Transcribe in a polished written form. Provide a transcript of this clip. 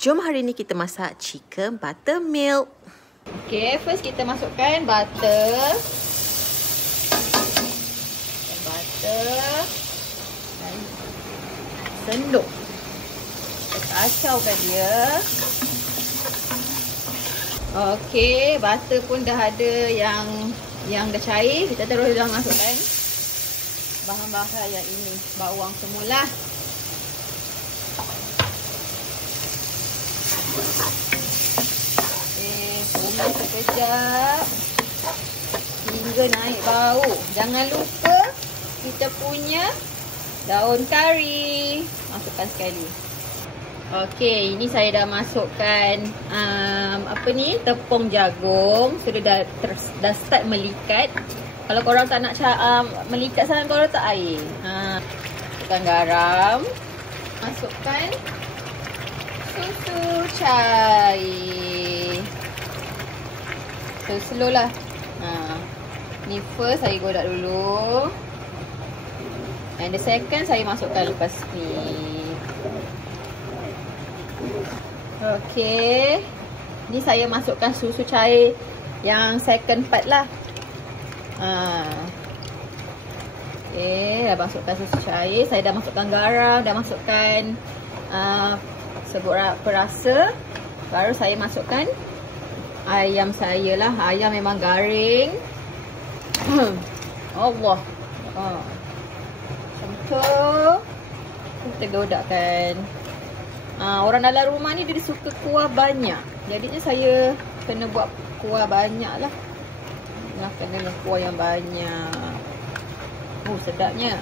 Jom hari ni kita masak chicken buttermilk. Okay, first kita masukkan butter. Dan senduk. Kita kacaukan dia. Okay, butter pun dah ada yang dah cair. Kita terus dah masukkan bahan-bahan yang ini. Bawang semula. Tumis sekejap hingga naik bau. Jangan lupa kita punya daun kari. Masukkan sekali. Okey, ini saya dah masukkan tepung jagung. Sudah dah start melikat. Kalau korang tak nak melikat sangat, korang letak air. Masukkan garam. Masukkan susu cair. Slow lah. Ni first saya godak dulu. And the second saya masukkan lepas ni. Okay. Ni saya masukkan susu cair yang second part lah. Okay, dah masukkan susu cair. Saya dah masukkan garam, dah masukkan sebut perasa. Baru saya masukkan ayam saya lah. Ayam memang garing. Allah. Macam tu. Kita godakkan. Orang dalam rumah ni dia suka kuah banyak. Jadinya saya kena buat kuah banyak lah. Kena kuah yang banyak. Sedapnya.